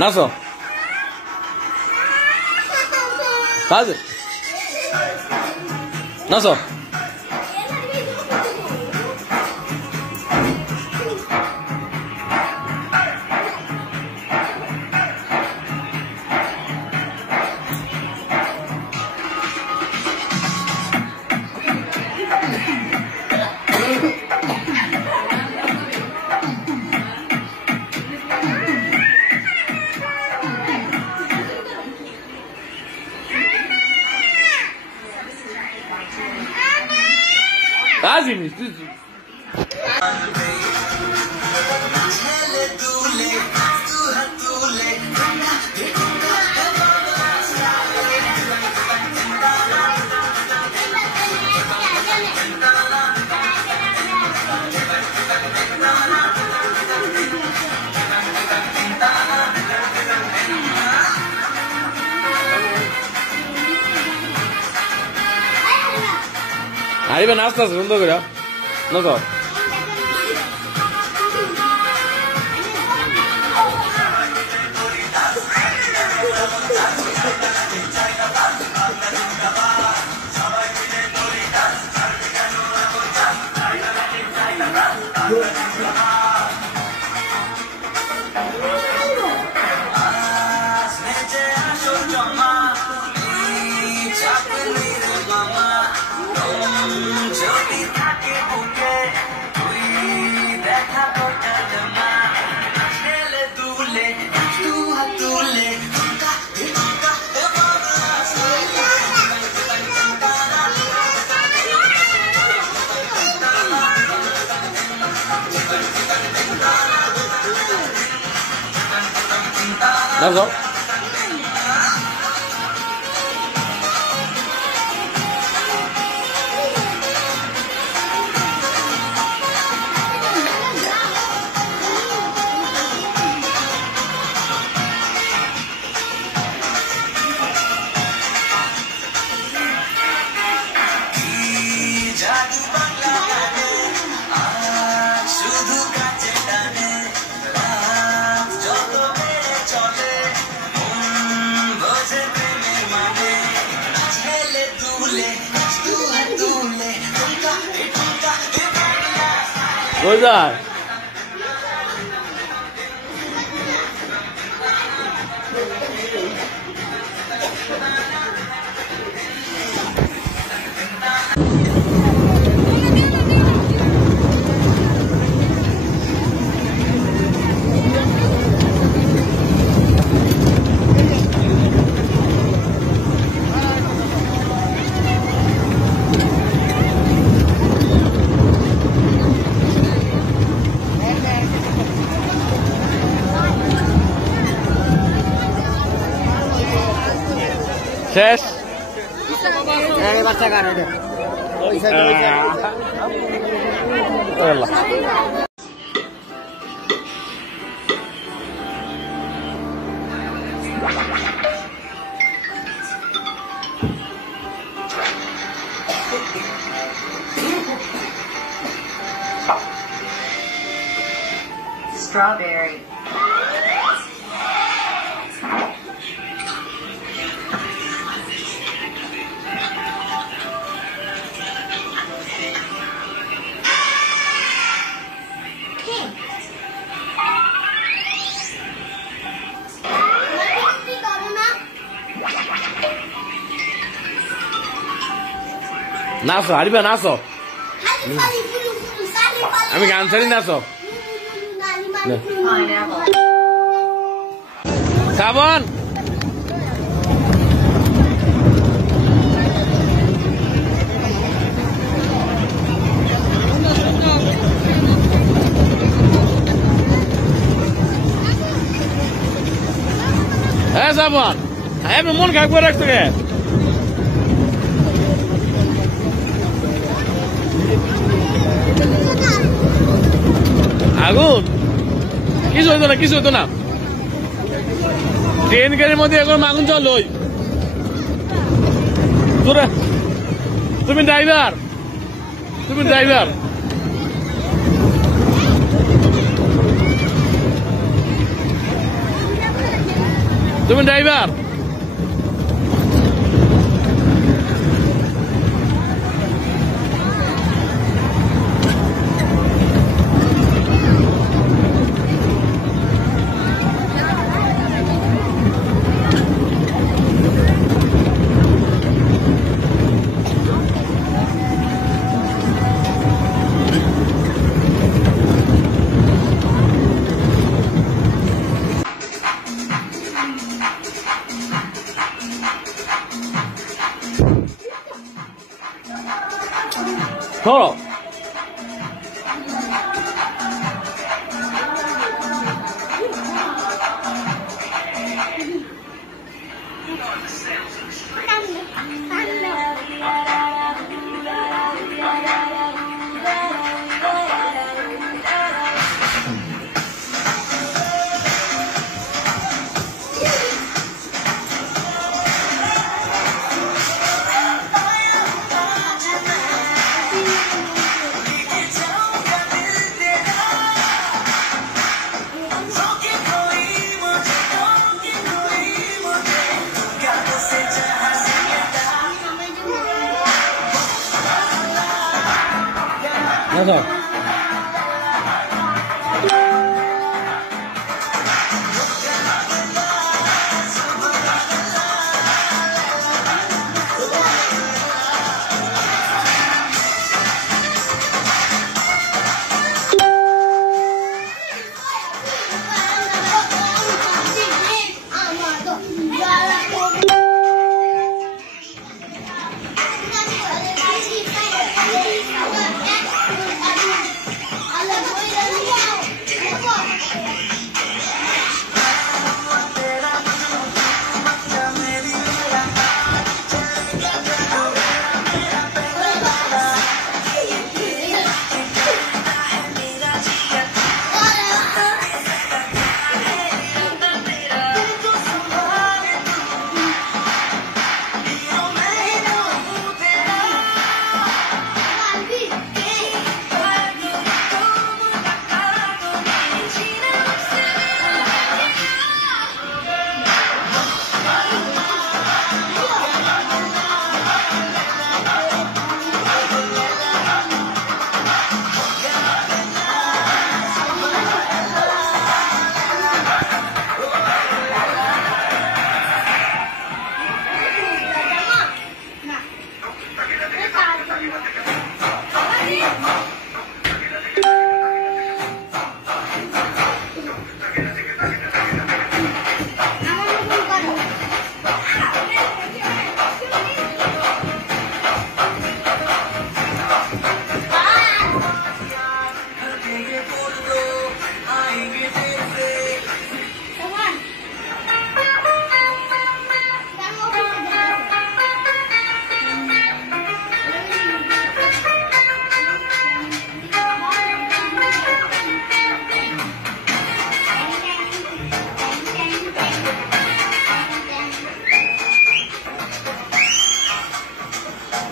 নাচো কাজ নাচো Azim, ahí ven hasta segundo grado. No todo. That's all. What's that? শেষ বাচ্চা কার strawberry. নাচো হারিবা নাচো আমি গান ছাড়ি নাচো শ্রাবণ হ্যাঁ শ্রাবণ হ্যাঁ মন খারাপ করে রাখতো কে আগুন কিছু হইতো না কিছু হইতো না ট্রেন গাড়ির মধ্যে এখন আগুন চল ওই তোরা তুমি ড্রাইভার তুমি ড্রাইভার? ধরো আচ্ছা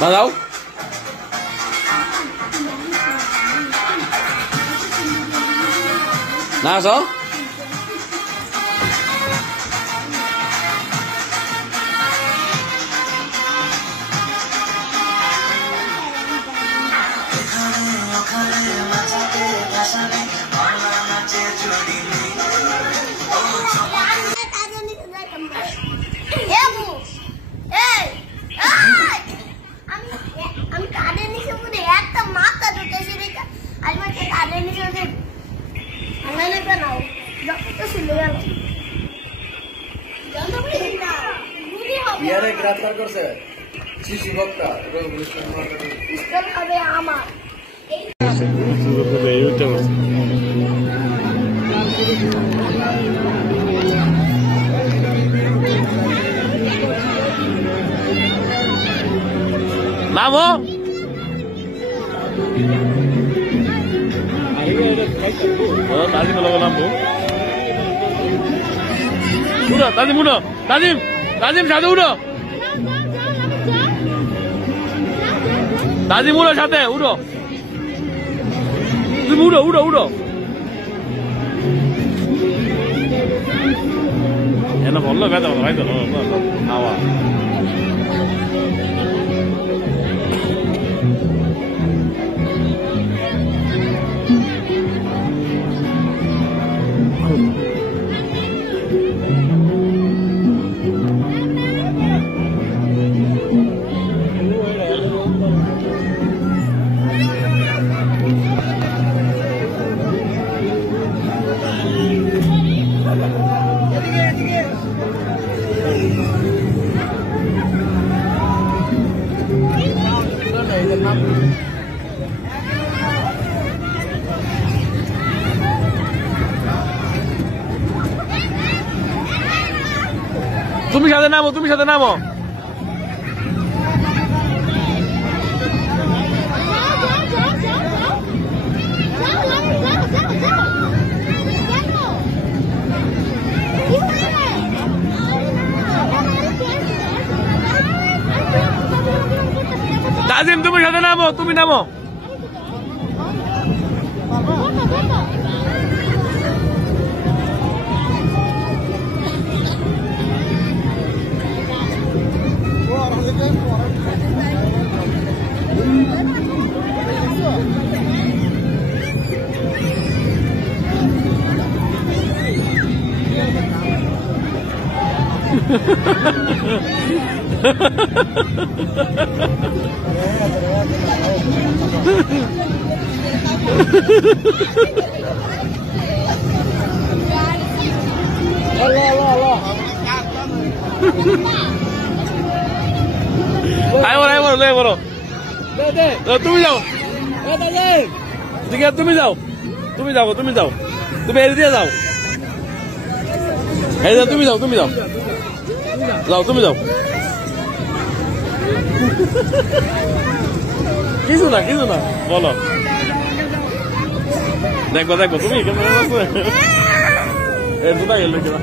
বাজাও না আসো বিহারে গ্রেফতার করছে শিশু বক্তা আমার নামো তাজিম নামবো উড়ো তাজিম উড়ো তাজিম তাজিম সাথে উড়ো তাজিম উড়ো সাথে উড়ো তুমি উড়ো উড়ো উড়ো এনে বলো lo vedo, lo vedo, awa. তুমি সাথে নামো, তুমি সাথে নামো। তাজিম তুমি সাথে নামো, তুমি নামো। আয় বড় তুমি যাও, তুমি যাও, তুমি যাও, তুমি যাও, তুমি এর দিয়ে যাও, এই যাও, তুমি যাও, তুমি যাও, যাও, তুমি যাও। কিছু না, কিছু না, বলো। দেখবো দেখবো তুমি দুটাই গেল কিনা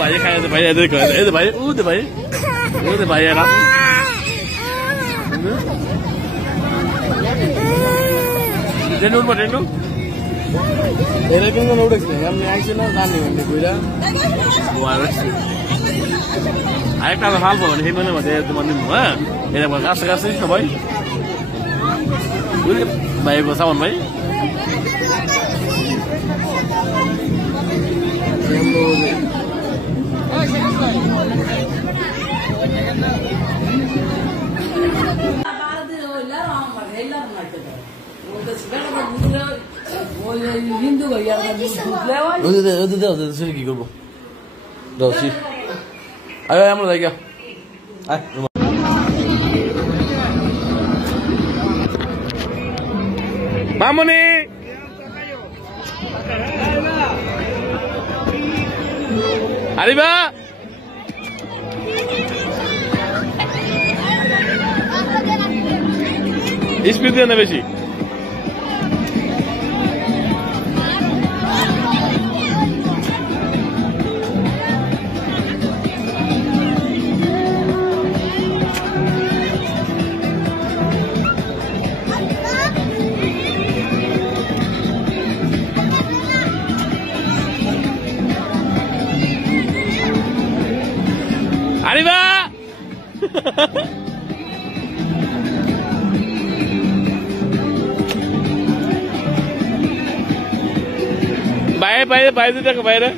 ভাই খাই ভাই এদের ভাই উদে ভাই উদে ভাই এরা ট্রেন উঠবো ট্রেন এরকম কোনো উঠেছি আমি আইসি না জানি মানে কইরা আরেকটা আমি ভালো পাবো সেই মনে মধ্যে তোমার নিব হ্যাঁ এরকম কাছাকাছি সবাই ভাই সামান ভাই কি করবো আমরা যাই গা মামনি আরিবা স্পিড দিয়ে না বেশি arriba বাইরে দেখো বাইরে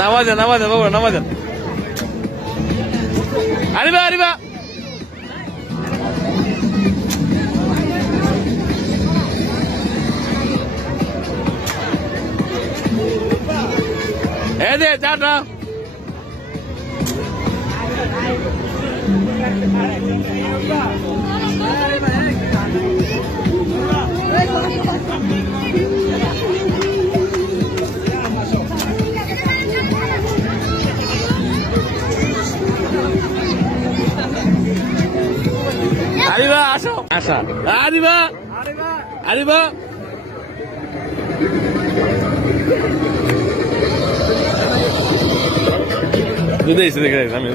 নামাজেন বাবা নামাজেন arriba দে চাটা আরিবা আসো আসা আরিবা আরিবা দুধে এসে দেখে আমি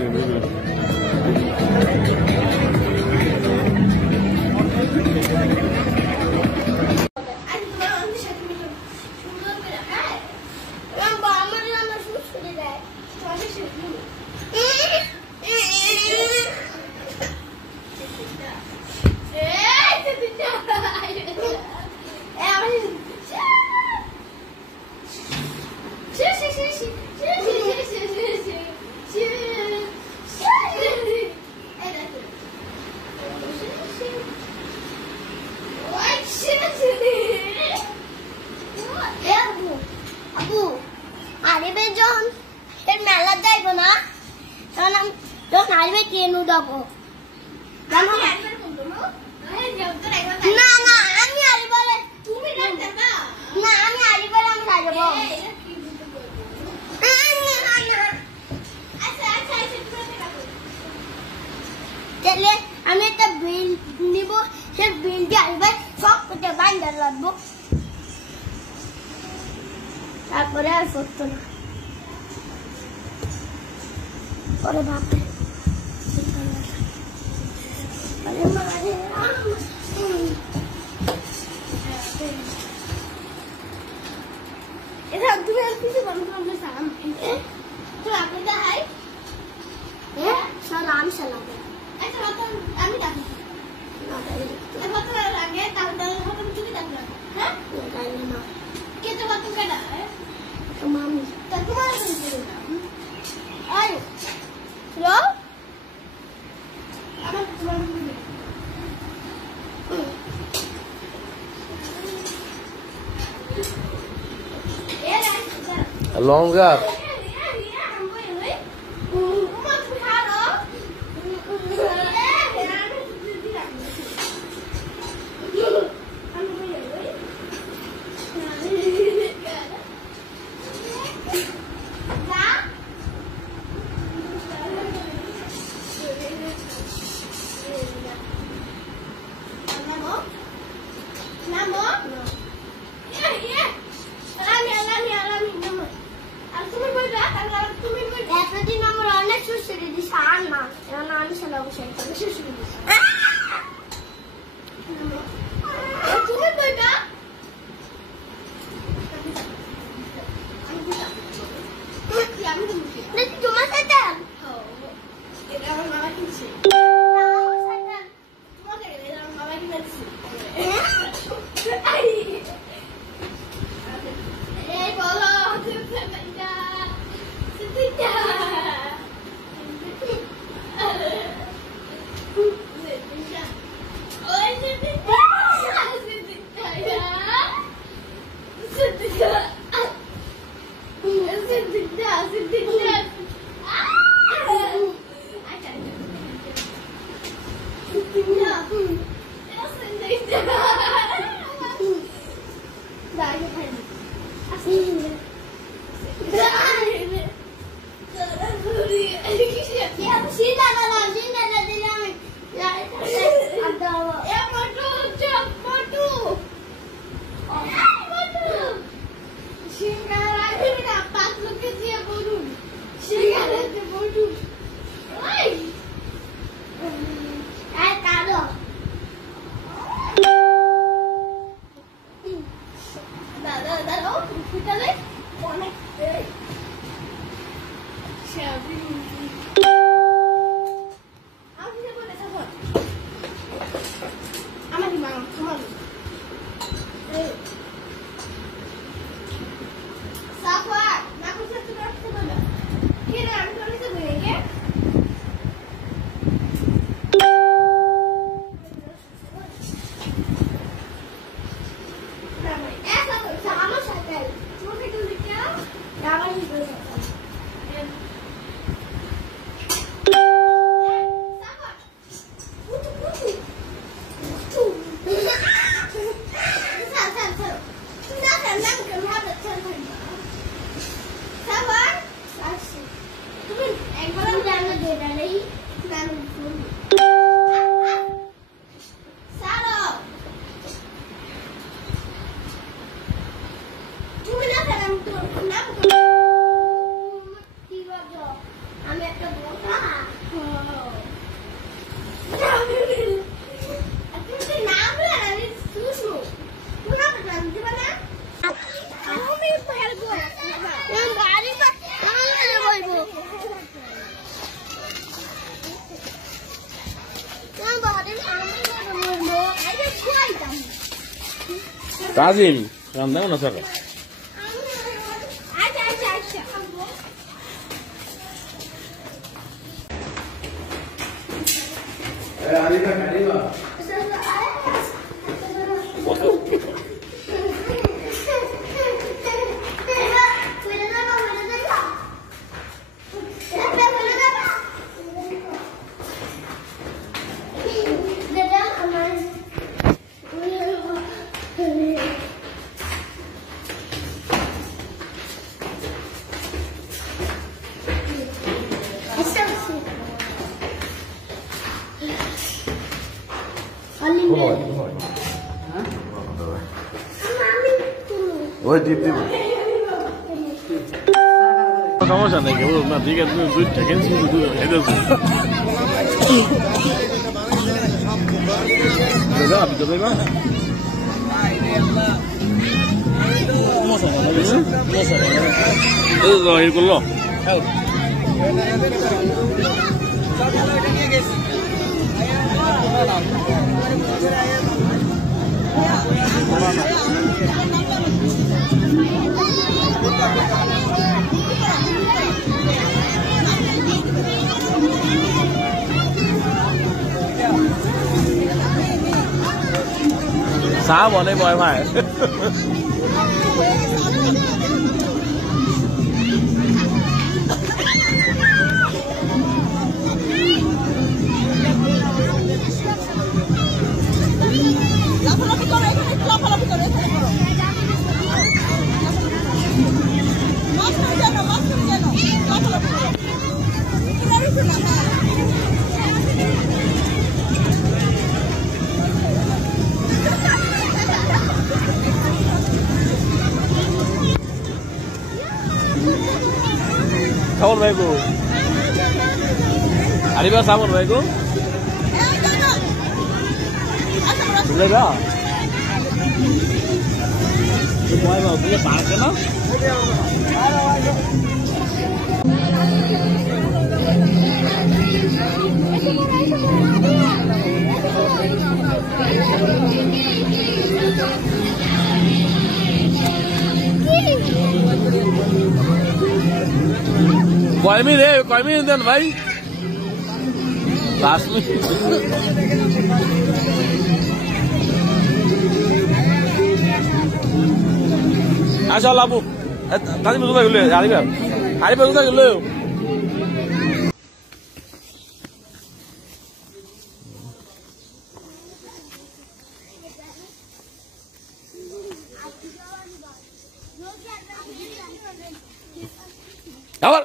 আমি একটা বিল নিব সেই বিলটি আসবে সব কোটা বান্ডার লাগবো তারপরে আর সত্য না ওরে বাপরে এটা তুমি আর কিছু বন্ধ করবে সালাম তো আপনি তো হাই সালাম সালাম আচ্ছা আমি ডাকি এবার তো আগে তাহলে তুমি ডাকবে হ্যাঁ না কে তো বাত কেডা তো মামি তো তোমার আই লো আমার তোমার longer Dạ, তাজিম রান্না না স্যার ওই ডিপ ডিপ সমস্যা নেই কেউ না ঠিক আছে তুমি দুই সেকেন্ড শুধু হেঁটে আপনি তো দেবা এই করলো Sao bọn em mời phải Kawan baikku, ada apa sahabat baikku? Boleh tak? Semua mau punya pakai na? Koi minit dan भाई लास्ट में अच्छा लाबू tadi betul tak dulu hari betul tak dulu kabar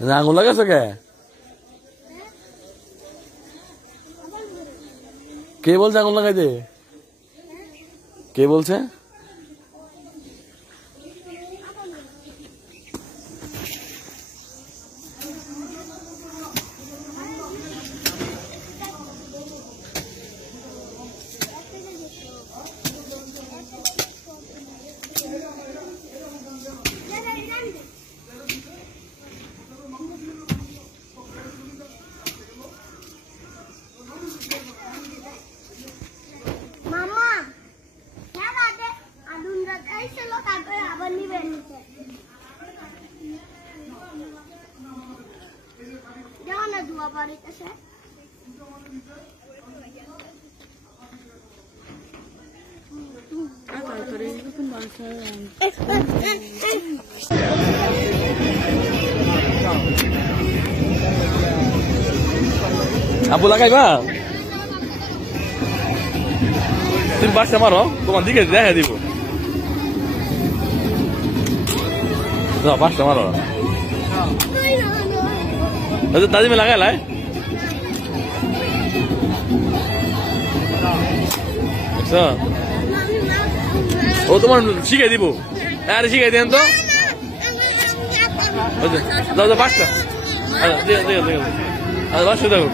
আঙুল লাগাছে কে বলছে আঙুল লাগাইতে কে বলছে Abu লাগাইবা তুমি বাসটা মারো তোমার দিকে দেখা দিব যাও বাসটা মারো দাদিমে লাগাইলাই ও তোমার শিখাই দিব আরে শিখাই দেন তো দাও বাসটা আর বাসে থাকো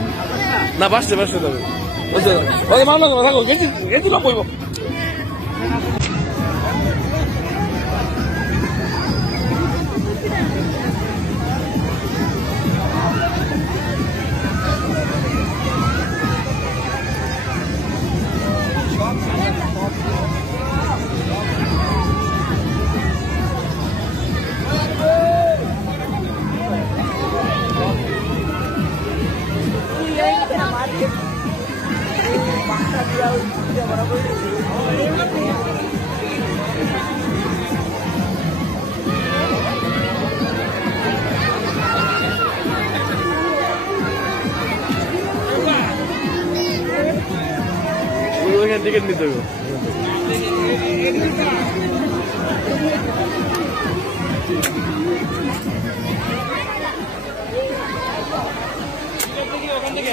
না বাসে থাকো ওই মানো থাকো গেছি বা বলবো টিকিট নিতে হবে ওখান থেকে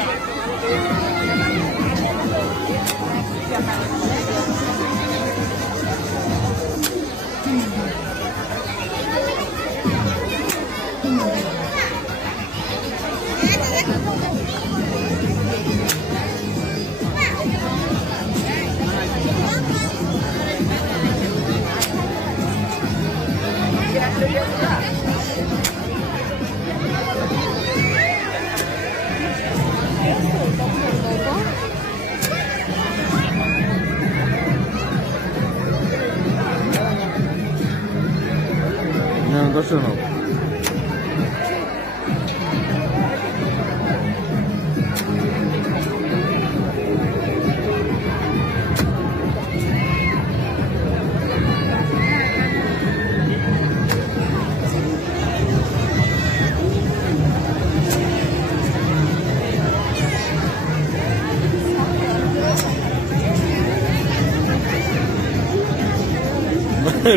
দর্শন হোক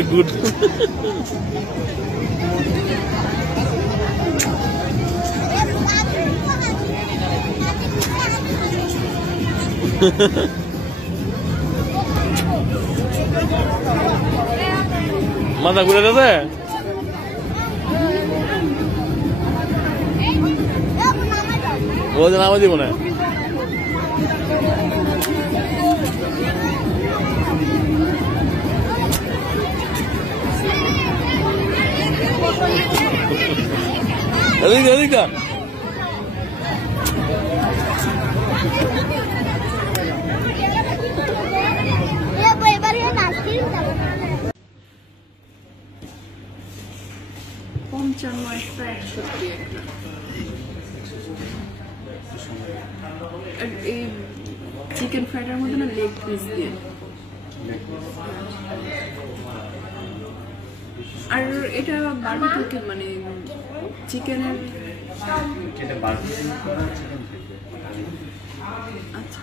good. মাথা ঘুরে যাচ্ছে ও যে নামা দিব না এদিকটা পঞ্চান্ন একটা 61 একটা আর এই চিকেন ফ্রাইডের মধ্যে না লেগ পিস দিয়ে আর এটা বারবিকিউ মানে চিকেনের আচ্ছা